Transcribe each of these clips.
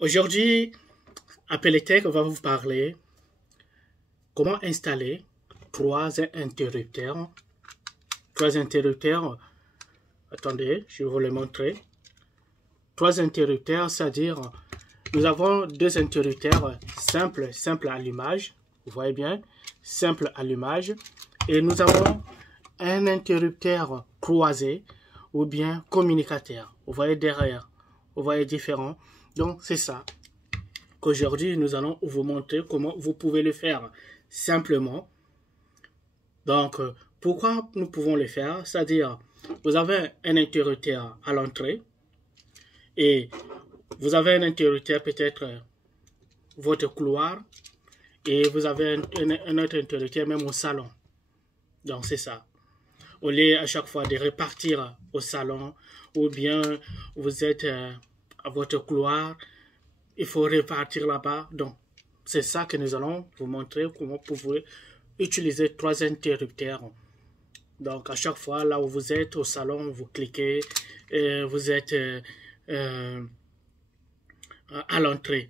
Aujourd'hui, Appeletech va vous parler comment installer trois interrupteurs. Trois interrupteurs, attendez, je vais vous les montrer. Trois interrupteurs, c'est-à-dire, nous avons deux interrupteurs simple allumage, vous voyez bien, simple allumage, et nous avons un interrupteur croisé ou bien communicateur. Vous voyez derrière, vous voyez différent. Donc c'est ça qu'aujourd'hui nous allons vous montrer comment vous pouvez le faire simplement. Donc pourquoi nous pouvons le faire? C'est-à-dire vous avez un interrupteur à l'entrée et vous avez un interrupteur peut-être votre couloir et vous avez un autre interrupteur même au salon. Donc c'est ça. Au lieu à chaque fois de repartir au salon ou bien vous êtes à votre couloir, il faut repartir là-bas. Donc c'est ça que nous allons vous montrer comment vous pouvez utiliser trois interrupteurs. Donc à chaque fois là où vous êtes au salon, vous cliquez et vous êtes à l'entrée.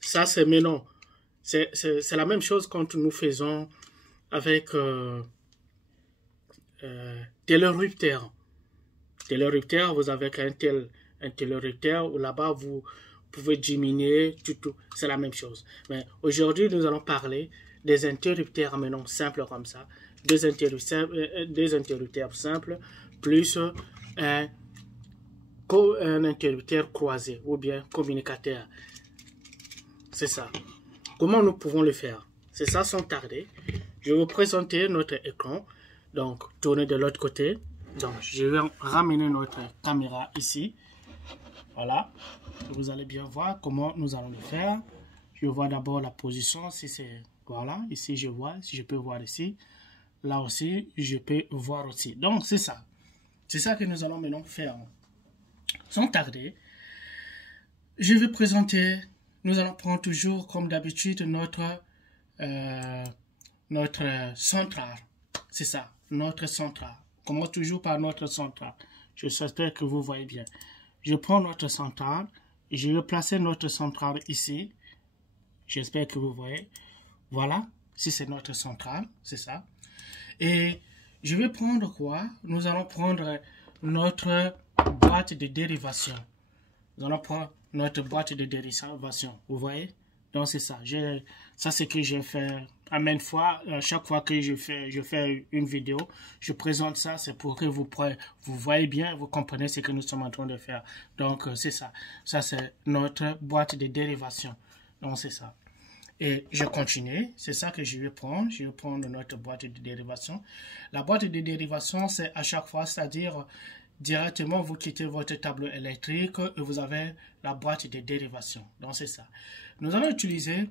Ça c'est maintenant. C'est la même chose quand nous faisons avec télerupteur. Télerupteur, vous avez un télerupteur où là-bas vous pouvez diminuer, tout. C'est la même chose. Mais aujourd'hui, nous allons parler des interrupteurs maintenant simples comme ça. Deux interrupteurs simples plus un interrupteur croisé ou bien communicateur. C'est ça. Comment nous pouvons le faire? C'est ça sans tarder. Je vais vous présenter notre écran. Donc, tournez de l'autre côté. Donc, je vais ramener notre caméra ici. Voilà. Vous allez bien voir comment nous allons le faire. Je vois d'abord la position. Si c'est, voilà. Ici, je vois. Si je peux voir ici. Là aussi, je peux voir aussi. Donc, c'est ça. C'est ça que nous allons maintenant faire. Sans tarder, je vais présenter. Nous allons prendre toujours, comme d'habitude, notre centrale. C'est ça, notre centrale. Commence toujours par notre centrale. J'espère que vous voyez bien. Je prends notre centrale. Je vais placer notre centrale ici. J'espère que vous voyez. Voilà, si c'est notre centrale, c'est ça. Et je vais prendre quoi? Nous allons prendre notre boîte de dérivation. Nous allons prendre notre boîte de dérivation. Vous voyez? Donc c'est ça. Ça c'est que j'ai fait à maintes fois. Chaque fois que je fais une vidéo, je présente ça. C'est pour que vous voyez bien, vous comprenez ce que nous sommes en train de faire. Donc c'est ça. Ça c'est notre boîte de dérivation. Donc c'est ça. Et je continue. C'est ça que je vais prendre. Je vais prendre notre boîte de dérivation. La boîte de dérivation, c'est à chaque fois, c'est-à-dire directement, vous quittez votre tableau électrique et vous avez la boîte de dérivation. Donc, c'est ça. Nous allons utiliser,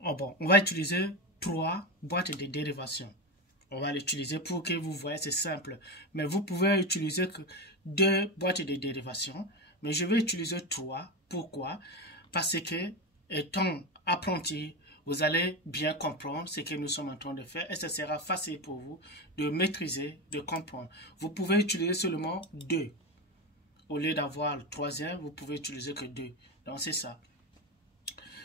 on va utiliser trois boîtes de dérivation. On va l'utiliser pour que vous voyez, c'est simple. Mais vous pouvez utiliser que deux boîtes de dérivation. Mais je vais utiliser trois. Pourquoi? Parce que, étant apprenti, vous allez bien comprendre ce que nous sommes en train de faire et ce sera facile pour vous de maîtriser, de comprendre. Vous pouvez utiliser seulement deux. Au lieu d'avoir le troisième, vous pouvez utiliser que deux. Donc, c'est ça.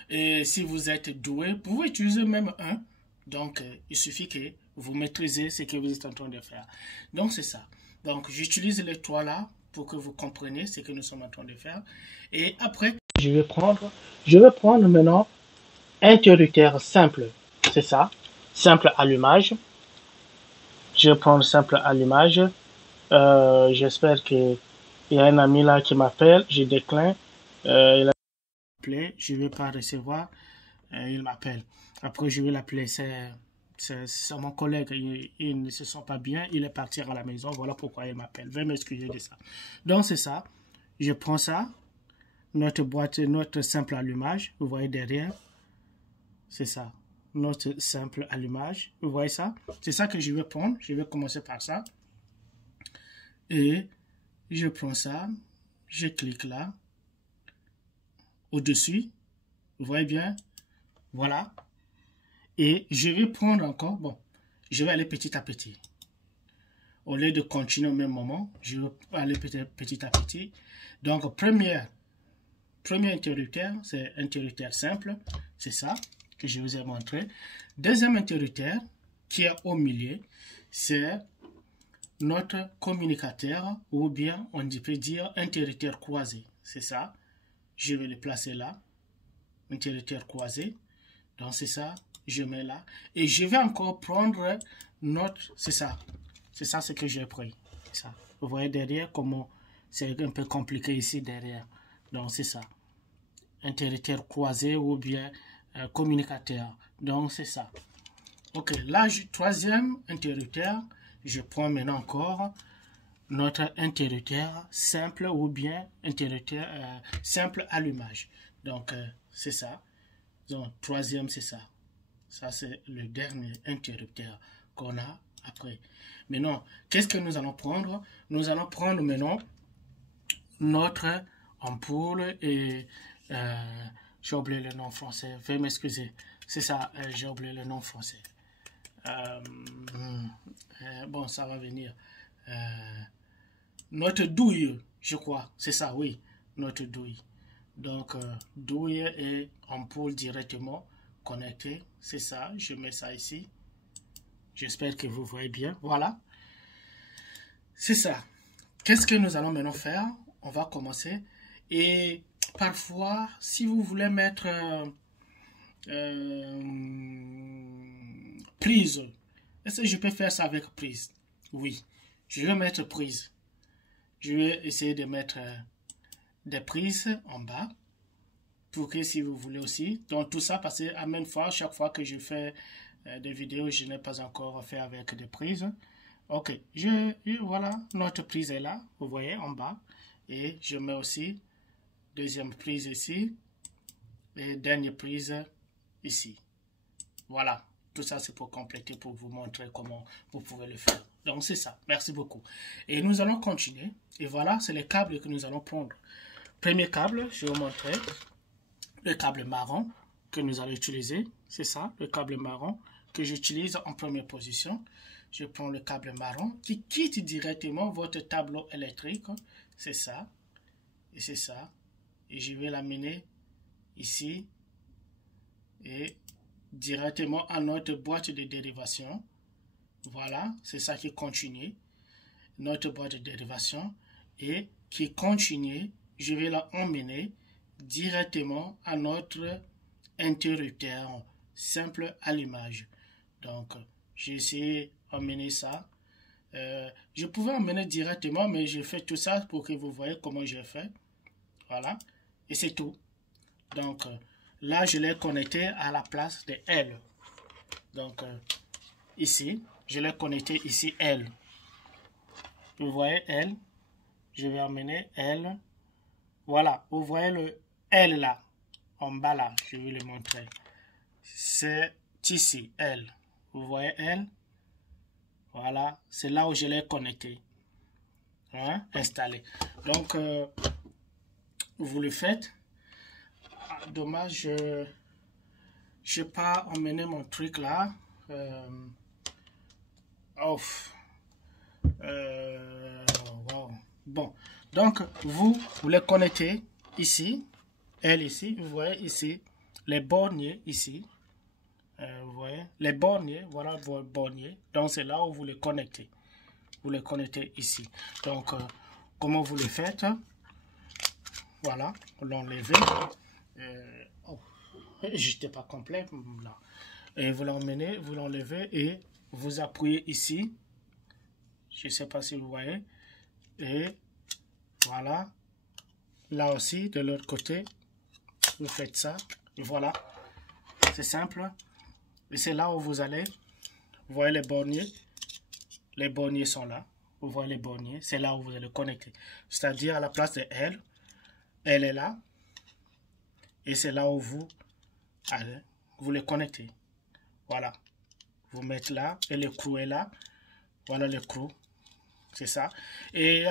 Et si vous êtes doué, vous pouvez utiliser même un. Donc, il suffit que vous maîtrisez ce que vous êtes en train de faire. Donc, c'est ça. Donc, j'utilise les trois là pour que vous compreniez ce que nous sommes en train de faire. Et après, je vais prendre maintenant interrupteur simple, c'est ça, simple allumage. Je vais prendre simple allumage. J'espère qu'il y a un ami là qui m'appelle, je décline. Il a appelé, je ne vais pas recevoir, il m'appelle. Après, je vais l'appeler, c'est mon collègue, il ne se sent pas bien, il est parti à la maison, voilà pourquoi il m'appelle. Veuillez m'excuser de ça. Donc, c'est ça, je prends ça, notre boîte, notre simple allumage, vous voyez derrière. C'est ça, notre simple allumage. Vous voyez ça? C'est ça que je vais prendre. Je vais commencer par ça. Et je prends ça. Je clique là. Au-dessus. Vous voyez bien? Voilà. Et je vais prendre encore. Bon, je vais aller petit à petit. Au lieu de continuer au même moment, je vais aller petit à petit. Donc, première premier interrupteur, c'est interrupteur simple, c'est ça que je vous ai montré. Deuxième interrupteur qui est au milieu, c'est notre communicateur, ou bien on peut dire interrupteur croisé, c'est ça. Je vais le placer là, interrupteur croisé, donc c'est ça, je mets là, et je vais encore prendre notre, c'est ça ce que j'ai pris, ça. Vous voyez derrière comment c'est un peu compliqué ici derrière, donc c'est ça, interrupteur croisé ou bien communicateur, donc c'est ça. Ok, là, troisième interrupteur, je prends maintenant encore notre interrupteur simple ou bien interrupteur simple allumage. Donc, c'est ça. Donc, troisième, c'est ça. Ça, c'est le dernier interrupteur qu'on a après. Maintenant, qu'est-ce que nous allons prendre? Nous allons prendre maintenant notre ampoule et... j'ai oublié le nom français. Veuillez m'excuser. C'est ça, j'ai oublié le nom français. Bon, ça va venir. Notre douille, je crois. C'est ça, oui. Notre douille. Donc, douille et ampoule directement connectée. C'est ça. Je mets ça ici. J'espère que vous voyez bien. Voilà. C'est ça. Qu'est-ce que nous allons maintenant faire? On va commencer. Et parfois, si vous voulez mettre... prise. Est-ce que je peux faire ça avec prise? Oui, je vais mettre prise. Je vais essayer de mettre des prises en bas pour que si vous voulez aussi. Donc tout ça parce que à même fois, chaque fois que je fais des vidéos, je n'ai pas encore fait avec des prises. Ok, voilà, notre prise est là, vous voyez en bas. Et je mets aussi deuxième prise ici et dernière prise ici. Voilà, tout ça c'est pour compléter, pour vous montrer comment vous pouvez le faire. Donc c'est ça, merci beaucoup. Et nous allons continuer. Et voilà, c'est les câbles que nous allons prendre. Premier câble, je vais vous montrer le câble marron que nous allons utiliser. C'est ça, le câble marron que j'utilise en première position. Je prends le câble marron qui quitte directement votre tableau électrique. C'est ça, et c'est ça. Et je vais l'amener ici et directement à notre boîte de dérivation. Voilà, c'est ça qui continue. Notre boîte de dérivation et qui continue, je vais la emmener directement à notre interrupteur simple allumage. Donc, j'ai essayé d'emmener ça. Je pouvais emmener directement, mais j'ai fait tout ça pour que vous voyez comment j'ai fait. Voilà, et c'est tout. Donc, là, je l'ai connecté à la place de L. Donc, ici, je l'ai connecté ici, L. Vous voyez L. Je vais emmener L. Voilà, vous voyez le L là, en bas là, je vais le montrer. C'est ici, L. Vous voyez L. Voilà, c'est là où je l'ai connecté. Hein, installé. Donc, vous le faites. Dommage, je n'ai pas emmené mon truc là. Wow. Bon, donc vous les connectez ici, elle ici, vous voyez ici, les borniers ici. Vous voyez, les borniers, voilà vos borniers. Donc c'est là où vous les connectez. Vous les connectez ici. Donc, comment vous les faites? Voilà, vous l'enlevez. J'étais pas complet là. Et vous l'emmenez, vous l'enlevez et vous appuyez ici. Je ne sais pas si vous voyez. Et voilà. Là aussi, de l'autre côté, vous faites ça. Et voilà. C'est simple. Et c'est là où vous allez. Vous voyez les borniers. Les borniers sont là. Vous voyez les borniers. C'est là où vous allez connecter. C'est-à-dire à la place de L. Elle est là. Et c'est là où vous allez. Vous les connectez. Voilà. Vous mettez là. Et l'écrou est là. Voilà l'écrou. C'est ça. Et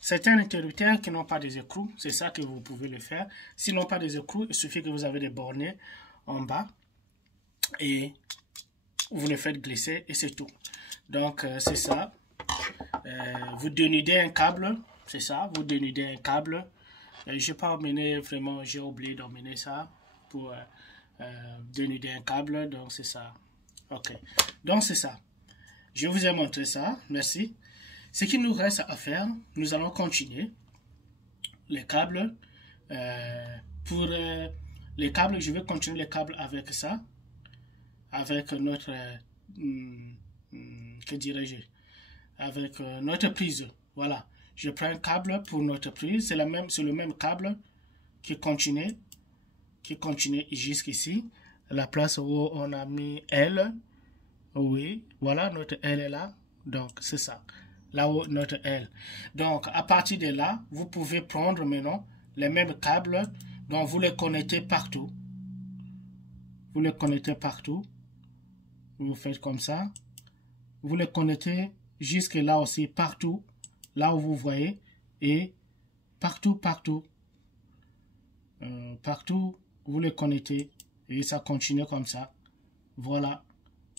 certains interrupteurs qui n'ont pas des écrous, c'est ça que vous pouvez le faire. S'ils n'ont pas des écrous, il suffit que vous avez des bornets en bas. Et vous les faites glisser et c'est tout. Donc, c'est ça. Vous dénudez un câble. C'est ça. Vous dénudez un câble. Je n'ai pas emmené vraiment, j'ai oublié d'emmener ça pour dénuder un câble, donc c'est ça. Ok, donc c'est ça. Je vous ai montré ça, merci. Ce qu'il nous reste à faire, nous allons continuer les câbles. Pour les câbles, je vais continuer les câbles avec ça, avec notre, que dirais-je, avec notre prise. Voilà, je prends un câble pour notre prise, c'est le même câble qui continue jusqu'ici, la place où on a mis L. Oui, voilà, notre L est là, donc c'est ça, là où notre L. Donc à partir de là, vous pouvez prendre maintenant les mêmes câbles, donc vous les connectez partout. Vous les connectez partout, vous faites comme ça, vous les connectez jusque là aussi, partout, là où vous voyez, et partout, partout, vous les connectez, et ça continue comme ça, voilà,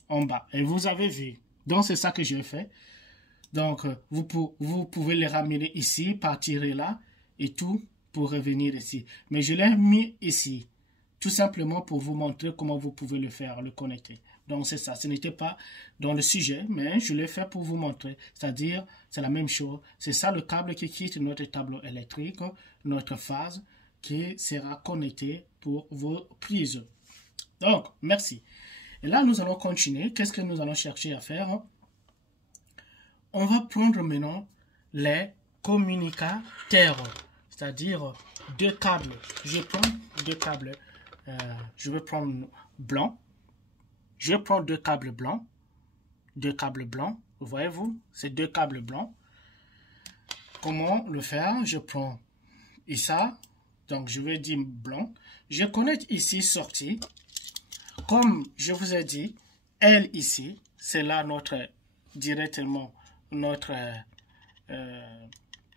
en bas. Et vous avez vu, donc c'est ça que je fais. Donc vous pouvez les ramener ici, partir là, et tout, pour revenir ici. Mais je l'ai mis ici, tout simplement pour vous montrer comment vous pouvez le faire, le connecter. Donc c'est ça, ce n'était pas dans le sujet, mais je l'ai fait pour vous montrer. C'est-à-dire, c'est la même chose. C'est ça le câble qui quitte notre tableau électrique, notre phase, qui sera connecté pour vos prises. Donc, merci. Et là, nous allons continuer. Qu'est-ce que nous allons chercher à faire? On va prendre maintenant les communicateurs, c'est-à-dire deux câbles. Je prends deux câbles. Je vais prendre blanc. Je prends deux câbles blancs. Deux câbles blancs. Voyez-vous, c'est deux câbles blancs. Comment le faire? Je prends ça. Donc, je vais dire blanc. Je connecte ici sortie. Comme je vous ai dit, L ici, c'est là directement notre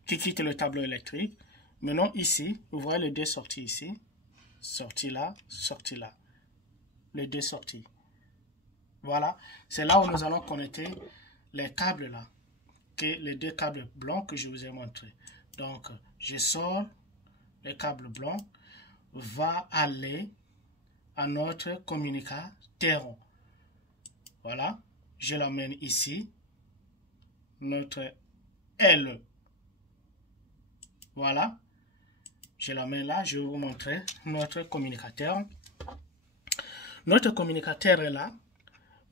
qui quitte le tableau électrique. Maintenant ici, vous voyez les deux sorties ici. Sortie là, sortie là. Les deux sorties. Voilà, c'est là où nous allons connecter les câbles là. Les deux câbles blancs que je vous ai montré. Donc, je sors le câble blanc, va aller à notre communicateur. Voilà, je l'amène ici, notre L. Voilà, je l'amène là, je vais vous montrer notre communicateur. Notre communicateur est là.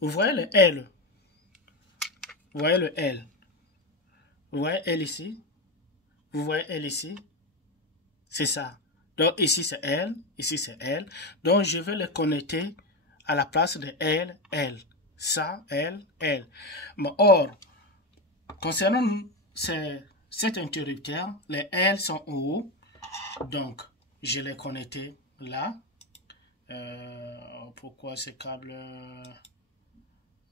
Vous voyez le L. Vous voyez le L. Vous voyez L ici. Vous voyez L ici. C'est ça. Donc ici c'est L, ici c'est L. Donc je vais le connecter à la place de L, L. Ça, L, L. Mais or, concernant cet interrupteur, les L sont en haut. Donc je l'ai connecté là. Pourquoi ces câbles?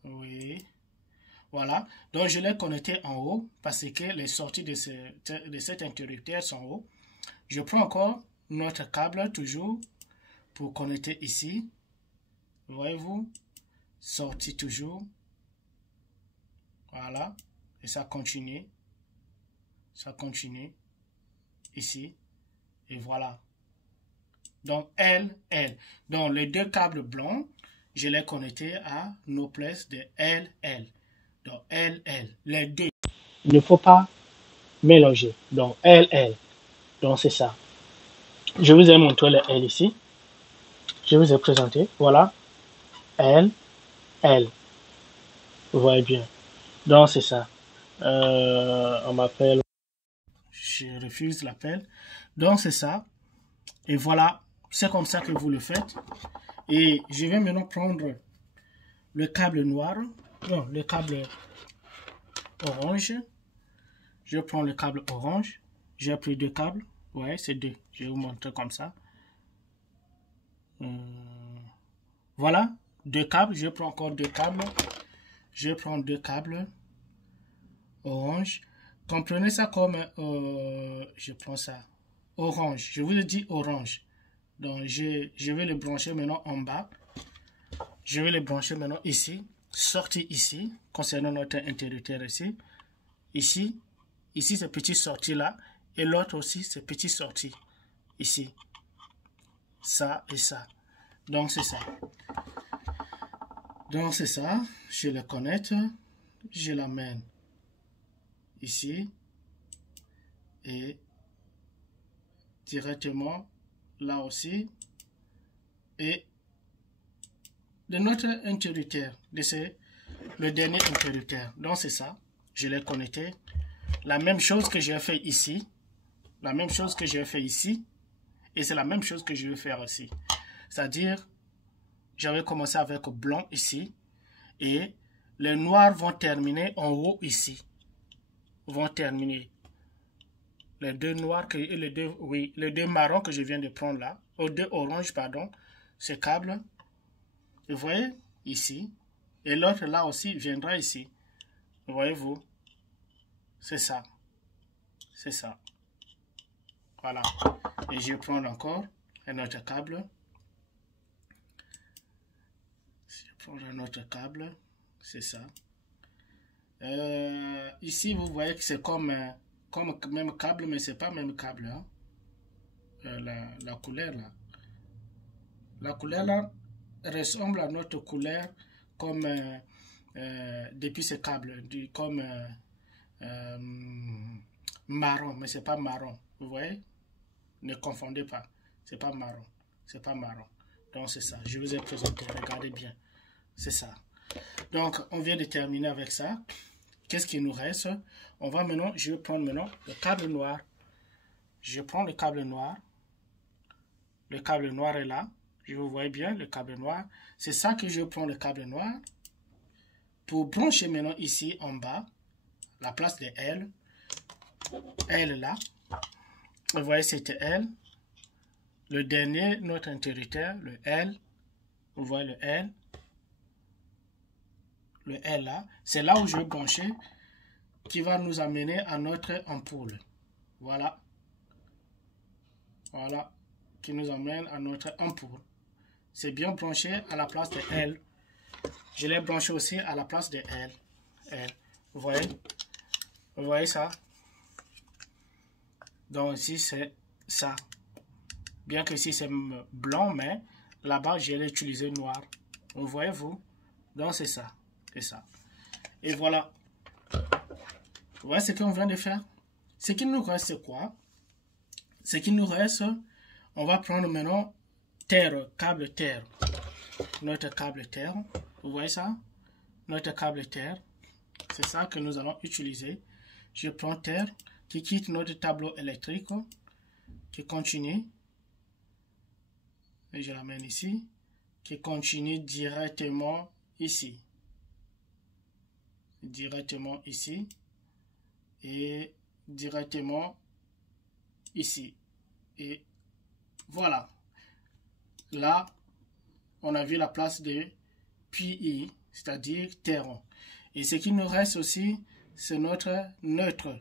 Oui. Voilà. Donc je l'ai connecté en haut parce que les sorties de cet interrupteur sont en haut. Je prends encore notre câble toujours pour connecter ici. Voyez-vous? Sortie toujours. Voilà. Et ça continue. Ça continue. Ici. Et voilà. Donc L, L. Donc les deux câbles blancs, je les connectés à nos places de L, L. Donc L, L. Les deux. Il ne faut pas mélanger. Donc L, L. Donc c'est ça. Je vous ai montré le L ici. Je vous ai présenté. Voilà. L, L. Vous voyez bien. Donc c'est ça. On m'appelle. Je refuse l'appel. Donc c'est ça. Et voilà. C'est comme ça que vous le faites. Et je vais maintenant prendre le câble noir. Non, le câble orange. Je prends le câble orange. J'ai pris deux câbles. Ouais, c'est deux. Je vais vous montrer comme ça. Voilà, deux câbles. Je prends encore deux câbles. Je prends deux câbles orange. Comprenez ça comme je prends ça orange. Je vous ai dit orange. Donc je vais le brancher maintenant en bas. Je vais le brancher maintenant ici. Sortie ici. Concernant notre interrupteur ici. Ici. Ici, c'est petit sortie là. Et l'autre aussi, c'est petit sortie. ici. Ça et ça. Donc c'est ça. Donc c'est ça. Je le connecte. Je l'amène ici. Et directement là aussi. Et de notre interrupteur, le dernier interrupteur. Donc c'est ça. Je l'ai connecté. La même chose que j'ai fait ici. La même chose que j'ai fait ici. Et c'est la même chose que je vais faire ici. C'est-à-dire, j'avais commencé avec blanc ici. Et les noirs vont terminer en haut ici. Vont terminer. Les deux noirs, les deux marrons que je viens de prendre là. Aux deux oranges, pardon. Ce câble. Vous voyez ici. Et l'autre là aussi viendra ici. Voyez-vous. C'est ça. C'est ça. Voilà. Et je vais prendre encore un autre câble. Je vais prendre un autre câble. C'est ça. Ici, vous voyez que c'est comme même câble, mais c'est pas même câble. Hein. La couleur là. La couleur là ressemble à notre couleur comme depuis ce câble, comme marron, mais c'est pas marron. Vous voyez? Ne confondez pas. C'est pas marron. C'est pas marron. Donc c'est ça. Je vous ai présenté. Regardez bien. C'est ça. Donc on vient de terminer avec ça. Qu'est-ce qui nous reste? On va maintenant, je vais prendre maintenant le câble noir. Je prends le câble noir. Le câble noir est là. Je vous vois bien le câble noir. C'est ça que je prends le câble noir. Pour brancher maintenant ici en bas, la place de L. L là. Vous voyez c'était L. Le dernier, notre interrupteur, le L. Vous voyez le L. Le L là. C'est là où je vais brancher qui va nous amener à notre ampoule. Voilà. Voilà. Qui nous amène à notre ampoule. C'est bien branché à la place de L. Je l'ai branché aussi à la place de L. L. Vous voyez? Vous voyez ça? Donc ici c'est ça. Bien que ici c'est blanc, mais là-bas je l'ai utilisé noir. Vous voyez vous? Donc c'est ça. C'est ça. Et voilà. Vous voyez ce qu'on vient de faire? Ce qui nous reste c'est quoi? Ce qui nous reste, on va prendre maintenant terre, câble terre. Notre câble terre. Vous voyez ça? Notre câble terre. C'est ça que nous allons utiliser. Je prends terre qui quitte notre tableau électrique, qui continue. Et je l'amène ici. Qui continue directement ici. Directement ici. Et directement ici. Et voilà. Là, on a vu la place de PI, c'est-à-dire terreau. Et ce qui nous reste aussi, c'est notre neutre.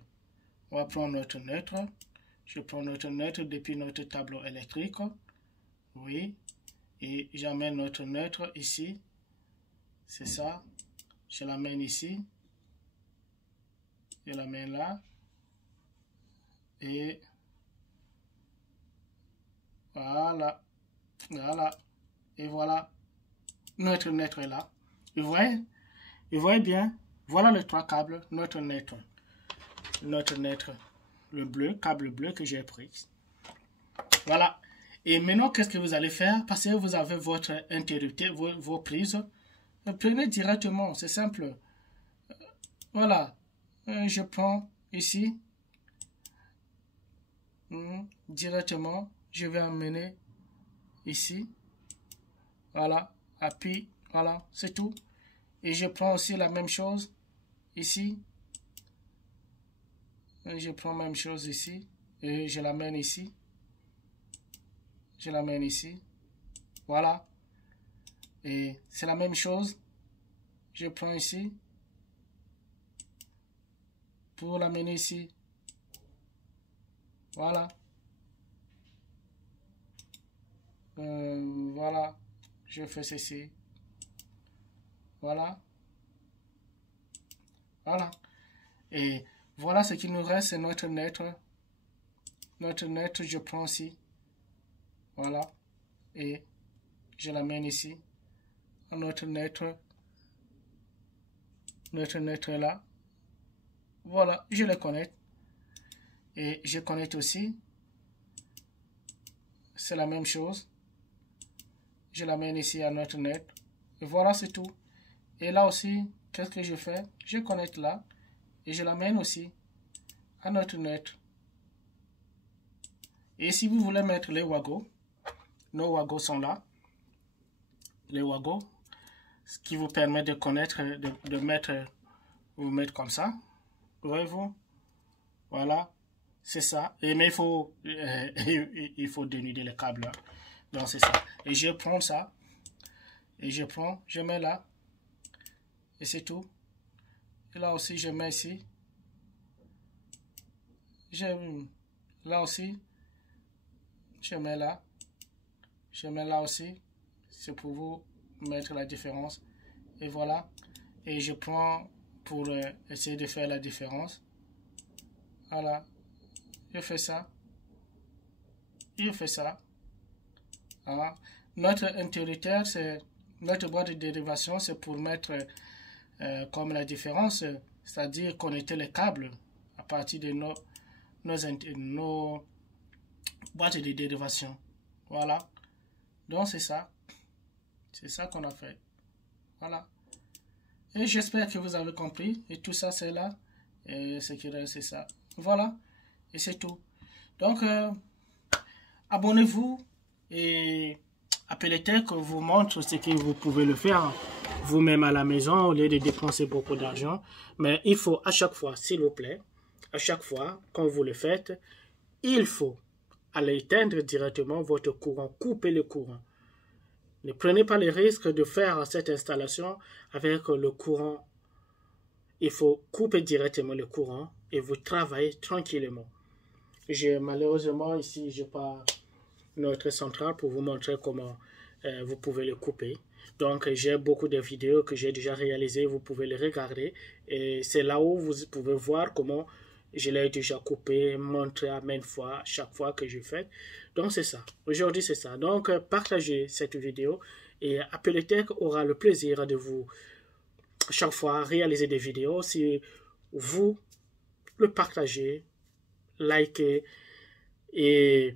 On va prendre notre neutre. Je prends notre neutre depuis notre tableau électrique. Oui. Et j'amène notre neutre ici. C'est ça. Je l'amène ici. Je l'amène là. Et voilà. Voilà. Et voilà. Notre neutre est là. Vous voyez bien. Voilà les trois câbles. Notre neutre. Notre neutre. Le bleu, câble bleu que j'ai pris. Voilà. Et maintenant, qu'est-ce que vous allez faire? Parce que vous avez votre interrupteur, vos prises. Prenez directement. C'est simple. Voilà. Je prends ici. Directement. Je vais emmener ici. Voilà. Appuie. Voilà. C'est tout. Et je prends aussi la même chose ici. Et je prends la même chose ici. Et je l'amène ici. Je l'amène ici. Voilà. Et c'est la même chose. Je prends ici. Pour l'amener ici. Voilà. Voilà. Je fais ceci. Voilà. Voilà. Et voilà ce qui nous reste, c'est notre neutre. Notre neutre, je prends ici. Voilà. Et je l'amène ici. Notre neutre là. Voilà, je le connecte. Et je connecte aussi. C'est la même chose. Je l'amène ici à notre net. Et voilà, c'est tout. Et là aussi, qu'est-ce que je fais? Je connecte là. Et je l'amène aussi à notre net. Et si vous voulez mettre les wagos, nos wagos sont là. Les wagos, ce qui vous permet de connaître, de mettre, vous mettre comme ça. Voyez-vous? Voilà, c'est ça. Et mais il faut dénuder le câble. Hein. Donc c'est ça. Et je prends ça. Et je mets là. Et c'est tout. Et là aussi, je mets ici. Là aussi, je mets là. Je mets là aussi. C'est pour vous mettre la différence. Et voilà. Et je prends pour essayer de faire la différence. Voilà. Je fais ça. Je fais ça. Voilà. Notre interrupteur, c'est notre boîte de dérivation, c'est pour mettre comme la différence, c'est-à-dire connecter les câbles à partir de nos boîtes de dérivation. Voilà. Donc c'est ça. C'est ça qu'on a fait. Voilà. Et j'espère que vous avez compris. Et tout ça, c'est là. Et ce qui reste, c'est ça. Voilà. Et c'est tout. Donc, abonnez-vous et Appel Tech vous montre ce que vous pouvez le faire vous-même à la maison au lieu de dépenser beaucoup d'argent. Mais il faut à chaque fois, s'il vous plaît, à chaque fois, quand vous le faites, il faut aller éteindre directement votre courant, couper le courant. Ne prenez pas le risque de faire cette installation avec le courant. Il faut couper directement le courant et vous travaillez tranquillement. Malheureusement, ici, je n'ai pas notre centrale pour vous montrer comment vous pouvez le couper. Donc, j'ai beaucoup de vidéos que j'ai déjà réalisées. Vous pouvez les regarder. Et c'est là où vous pouvez voir comment je l'ai déjà coupé, montré à maintes fois, chaque fois que je fais. Donc, c'est ça. Aujourd'hui, c'est ça. Donc, partagez cette vidéo et Appel Tech aura le plaisir de vous, chaque fois, réaliser des vidéos. Si vous le partagez, likez et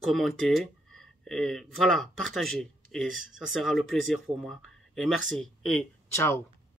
commentez. Et voilà, partagez. Et ça sera le plaisir pour moi. Et merci. Et ciao.